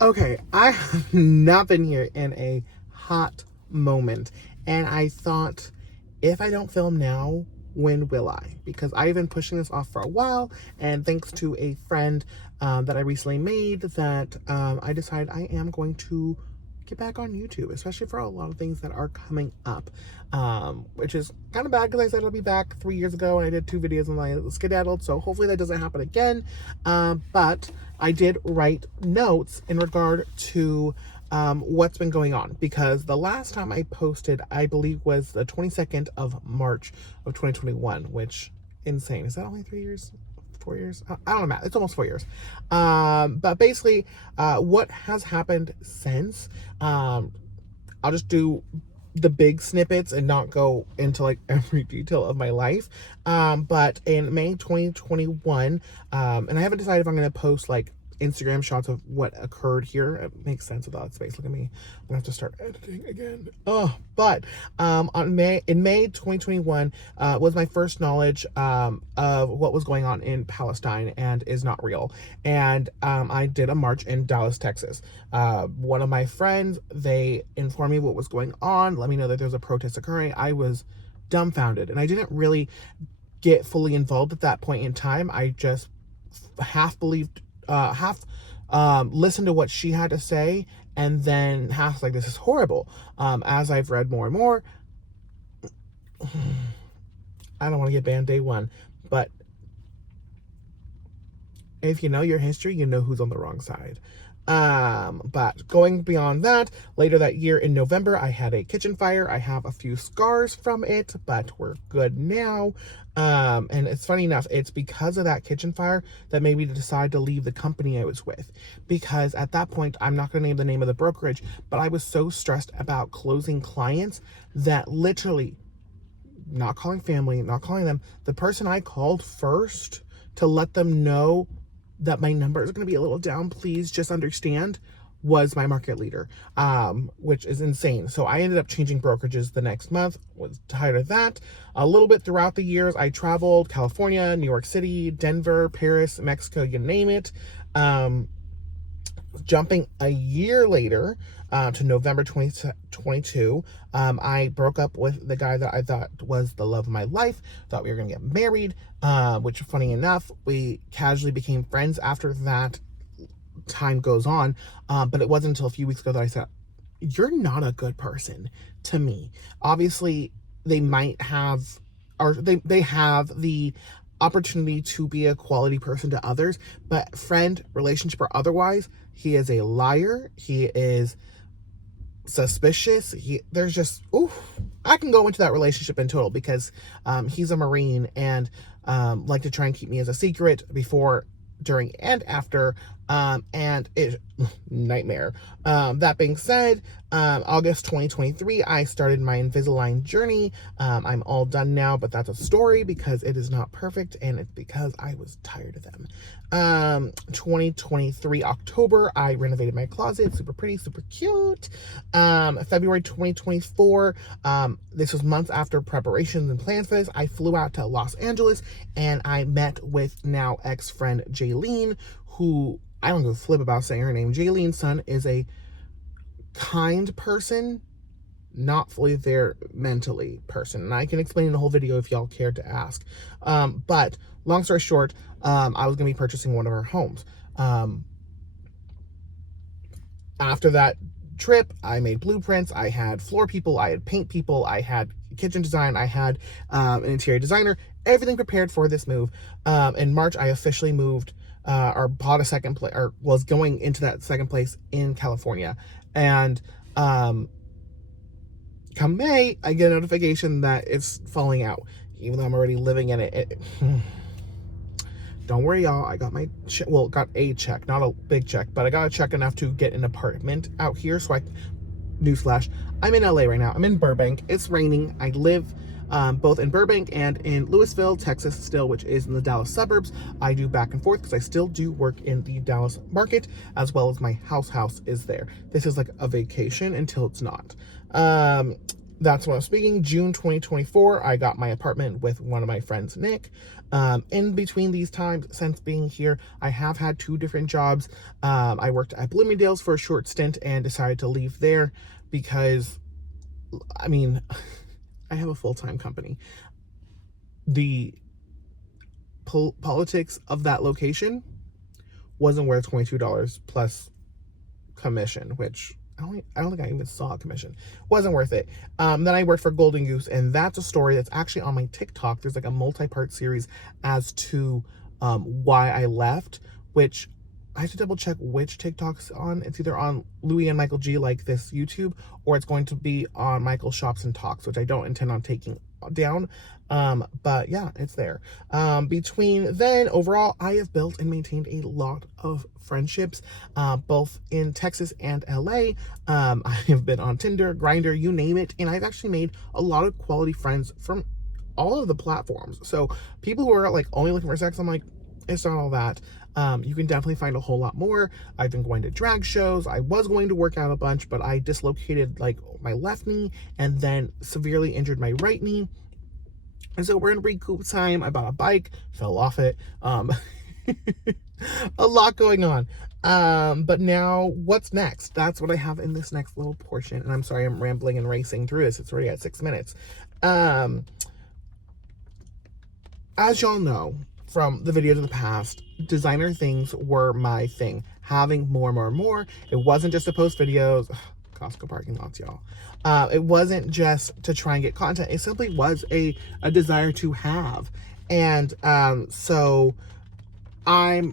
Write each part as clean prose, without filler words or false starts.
Okay, I have not been here in a hot moment. And I thought, if I don't film now, when will I? Because I've been pushing this off for a while. And thanks to a friend that I recently made, that I decided I am going to get back on YouTube, especially for a lot of things that are coming up, which is kind of bad because I said I'll be back 3 years ago and I did 2 videos and I skedaddled, so hopefully that doesn't happen again. But I did write notes in regard to what's been going on, because the last time I posted, I believe, was the 22nd of March of 2021, which, insane. Is that only 3 years? 4 years? I don't know math. It's almost 4 years. But basically, what has happened since, I'll just do the big snippets and not go into like every detail of my life. But in May 2021, and I haven't decided if I'm going to post like Instagram shots of what occurred here. It makes sense without space. Look at me. I'm gonna have to start editing again. Oh, but in May 2021 was my first knowledge of what was going on in Palestine and is not real. And I did a march in Dallas, Texas. One of my friends, they informed me what was going on, let me know that there's a protest occurring. I was dumbfounded, and I didn't really get fully involved at that point in time. I just half believed, half listened to what she had to say, and then half like, this is horrible. As I've read more and more, I don't want to get banned day one, but if you know your history, you know who's on the wrong side. But going beyond that, later that year in November, I had a kitchen fire. I have a few scars from it, but we're good now. And it's funny enough, it's because of that kitchen fire that made me decide to leave the company I was with. Because at that point, I'm not going to name the name of the brokerage, but I was so stressed about closing clients that literally, not calling family, not calling them, the person I called first to let them know that my number is going to be a little down, please just understand, was my market leader, which is insane. So I ended up changing brokerages the next month, was tired of that. A little bit throughout the years, I traveled California, New York City, Denver, Paris, Mexico, you name it. Jumping a year later to November 2022, I broke up with the guy that I thought was the love of my life. Thought we were going to get married, which, funny enough, we casually became friends after that. Time goes on, but it wasn't until a few weeks ago that I said, you're not a good person to me. Obviously, they might have, or they have the opportunity to be a quality person to others, but friend, relationship, or otherwise, he is a liar. He is suspicious. There's just, I can go into that relationship in total, because he's a Marine and like to try and keep me as a secret before, during, and after, and it nightmare. That being said, August 2023, I started my Invisalign journey. I'm all done now, but that's a story because it is not perfect, and it's because I was tired of them. 2023 October, I renovated my closet. Super pretty, super cute. February 2024, this was months after preparations and plans for this, I flew out to Los Angeles and I met with now ex-friend Jaylene, who, I don't give a flip about saying her name. Jaylene's son is a kind person, not fully there mentally person. And I can explain in the whole video if y'all care to ask. But long story short, I was going to be purchasing one of her homes. After that trip, I made blueprints. I had floor people. I had paint people. I had kitchen design. I had an interior designer. Everything prepared for this move. In March, I officially moved, or bought a second place, or was going into that second place in California. And come May, I get a notification that it's falling out, even though I'm already living in it. Don't worry, y'all. I got my got a check, not a big check, but I got a check enough to get an apartment out here. So newsflash, I'm in LA right now. I'm in Burbank. It's raining. I live both in Burbank and in Lewisville, Texas still, which is in the Dallas suburbs. I do back and forth because I still do work in the Dallas market, as well as my house is there. This is like a vacation until it's not. that's when I'm speaking. June 2024, I got my apartment with one of my friends, Nick. In between these times, since being here, I have had 2 different jobs. I worked at Bloomingdale's for a short stint and decided to leave there because, I mean, I have a full-time company. The politics of that location wasn't worth $22 plus commission, which I don't think I even saw a commission. Wasn't worth it. Then I worked for Golden Goose, and that's a story that's actually on my TikTok. There's like a multi-part series as to why I left, which I have to double check which TikTok's on. It's either on Louis and Michael G, like this YouTube, or it's going to be on Michael Shops and Talks, which I don't intend on taking down. But yeah, it's there. Between then, overall, I have built and maintained a lot of friendships, both in Texas and LA. I have been on Tinder, Grindr, you name it, and I've actually made a lot of quality friends from all of the platforms. So people who are like only looking for sex, I'm like, it's not all that. You can definitely find a whole lot more. I've been going to drag shows. I was going to work out a bunch, but I dislocated like my left knee and then severely injured my right knee. And so we're in recoup time. I bought a bike, fell off it. A lot going on. But now what's next? That's what I have in this next little portion. And I'm sorry, I'm rambling and racing through this. It's already at 6 minutes. As y'all know from the videos of the past, designer things were my thing. Having more. It wasn't just to post videos. Costco parking lots, y'all. It wasn't just to try and get content. It simply was a desire to have. And so I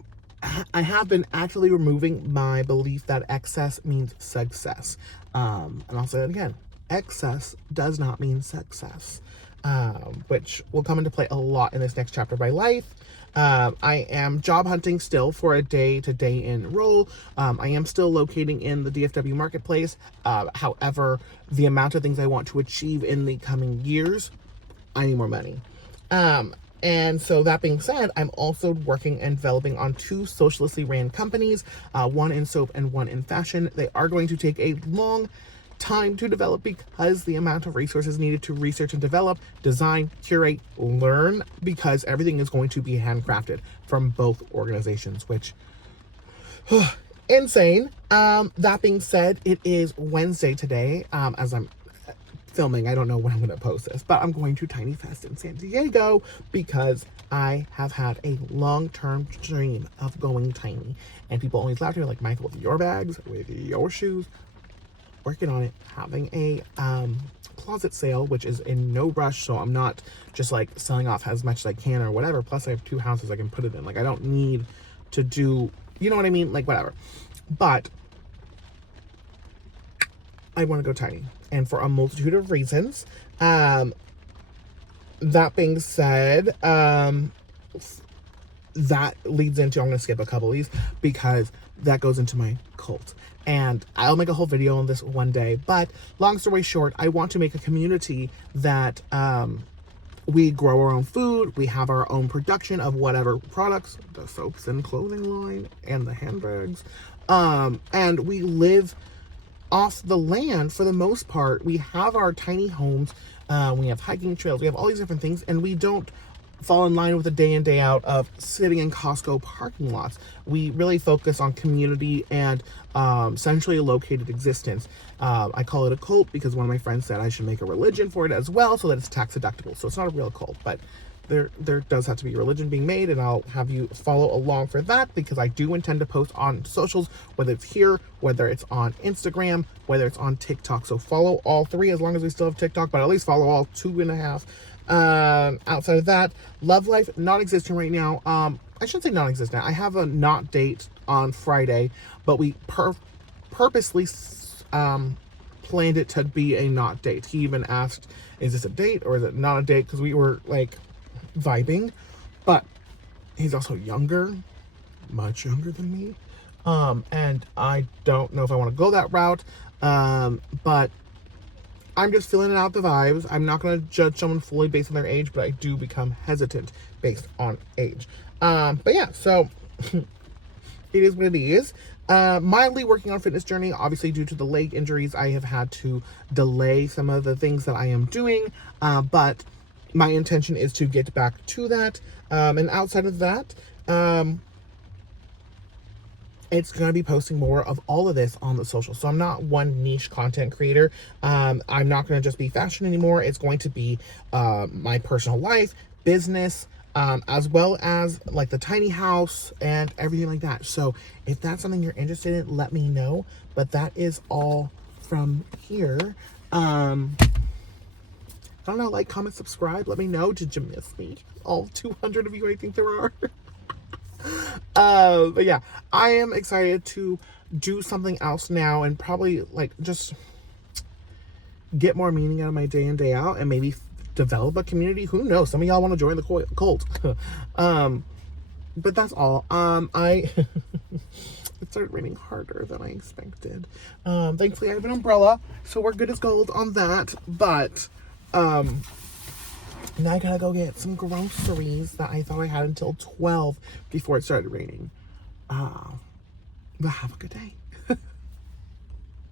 have been actively removing my belief that excess means success. And I'll say it again. Excess does not mean success. Which will come into play a lot in this next chapter of my life. I am job hunting still for a day-to-day in role. I am still locating in the DFW marketplace. However, the amount of things I want to achieve in the coming years, I need more money. And so that being said, I'm also working and developing on 2 socialistly ran companies, one in soap and one in fashion. They are going to take a long time to develop because the amount of resources needed to research and develop, design, curate, learn, because everything is going to be handcrafted from both organizations, which insane. That being said, it is Wednesday today. As I'm filming, I don't know when I'm going to post this, but I'm going to Tiny Fest in San Diego because I have had a long-term dream of going tiny, and people always laugh at me like, Michael, with your bags, with your shoes. Working on it, having a closet sale, which is in no rush, so I'm not just like selling off as much as I can or whatever. Plus I have 2 houses I can put it in. Like I don't need to do, you know what I mean? Like whatever. But I want to go tiny, and for a multitude of reasons. That being said, that leads into, I'm going to skip a couple of these because that goes into my cult. And I'll make a whole video on this one day. But long story short, I want to make a community that we grow our own food. We have our own production of whatever products, the soaps and clothing line and the handbags. And we live off the land for the most part. We have our tiny homes. We have hiking trails. We have all these different things. And we don't fall in line with the day in, day out of sitting in Costco parking lots. We really focus on community and centrally located existence. I call it a cult because one of my friends said I should make a religion for it as well so that it's tax deductible. So it's not a real cult, but there does have to be religion being made, and I'll have you follow along for that because I do intend to post on socials, whether it's here, whether it's on Instagram, whether it's on TikTok. So follow all 3 as long as we still have TikTok, but at least follow all 2.5. Outside of that, love life, non-existent right now. I shouldn't say non-existent. I have a not date on Friday, but we purposely planned it to be a not date. He even asked, is this a date or is it not a date? Because we were like vibing, but he's also younger, much younger than me. And I don't know if I want to go that route. But I'm just feeling out the vibes. I'm not going to judge someone fully based on their age, but I do become hesitant based on age. But yeah, so it is what it is. Mildly working on fitness journey. Obviously, due to the leg injuries, I have had to delay some of the things that I am doing. But my intention is to get back to that. And outside of that, it's going to be posting more of all of this on the social. So I'm not one niche content creator. I'm not going to just be fashion anymore. It's going to be my personal life, business, as well as like the tiny house and everything like that. So if that's something you're interested in, let me know. But that is all from here. I don't know, like, comment, subscribe. Let me know. Did you miss me? All 200 of you, I think there are. But yeah, I am excited to do something else now and probably like just get more meaning out of my day in, day out, and maybe develop a community. Who knows? Some of y'all want to join the cult. But that's all. It started raining harder than I expected. Thankfully I have an umbrella, so we're good as gold on that. But now I gotta go get some groceries that I thought I had until 12 before it started raining. But have a good day.